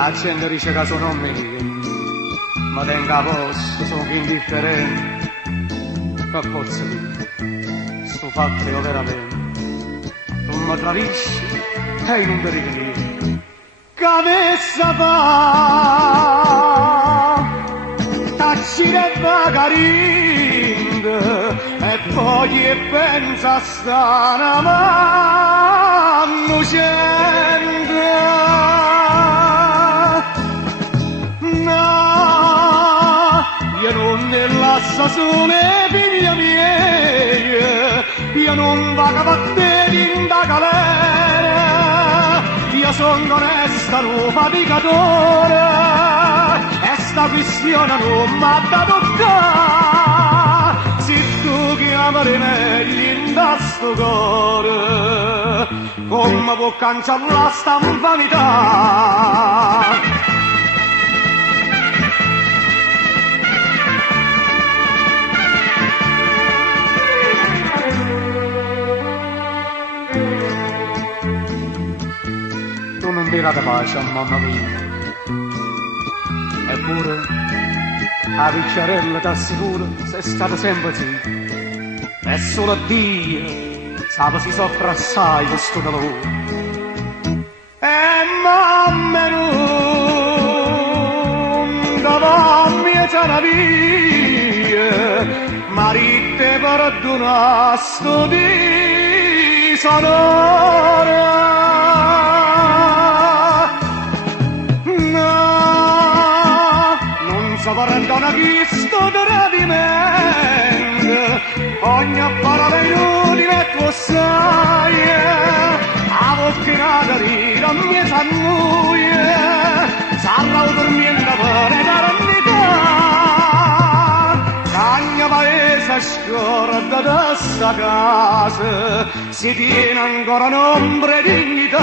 La gente dice che sono mio, ma tengo a posto, sono indifferente. Che posso dire? Sto fatto io veramente. Tu mi tradisci e non ti ricredo. Che avessa fa? Taccirebbe carinde e poi e pensa a sta una mano cente. No, io non ne lascio sole figlia mia, io non vado a te in da galera, io sono onesta, non faticatore, e sta questione non m'ha da toccare, se tu chiamare meglio in da sto cuore, come può cancellare sta vanità? Tu non mi date pace, mamma mia. Eppure, la picciarella t'assicuro, sei stata sempre zitto. E solo Dio sa si soffre assai questo dolore. E mamma non davanti a una via, marito perdona sto disonore. Perdona chi sto tradimento, ogni parola inutile tu sai, a bocchina da rire a mia sannuia, sarà dormiendo per eternità, cagna paese scorda da sta casa, si tiene ancora un'ombra e dignità.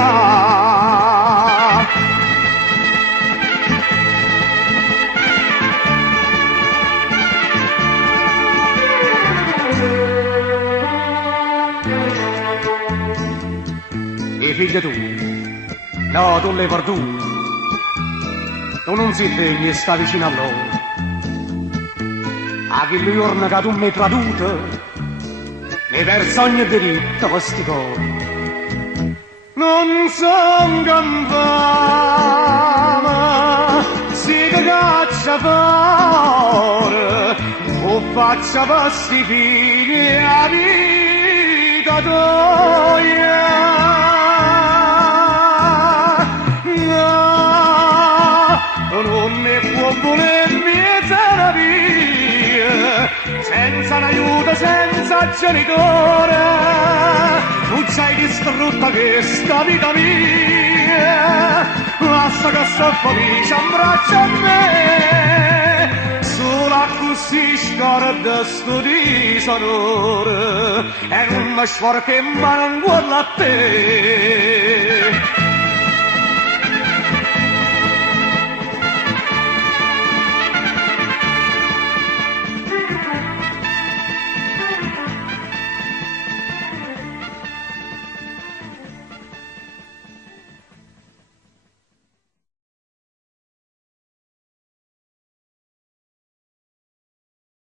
I figli tu, no, tu l'hai perduto, tu non sei degno e sta vicino a loro, a chi giorno che tu mi hai traduto, ne perso ogni diritto questi cori. Non son campana, si ti caccia fuori, o faccia per sti figli a vita tua. Non ne può volermi la via, senza un aiuto, senza genitore, tu c'hai distrutta questa vita mia, basta che sto felice, abbraccia a me, sola così scorda sto disonore, e non mi sforca in mano a te.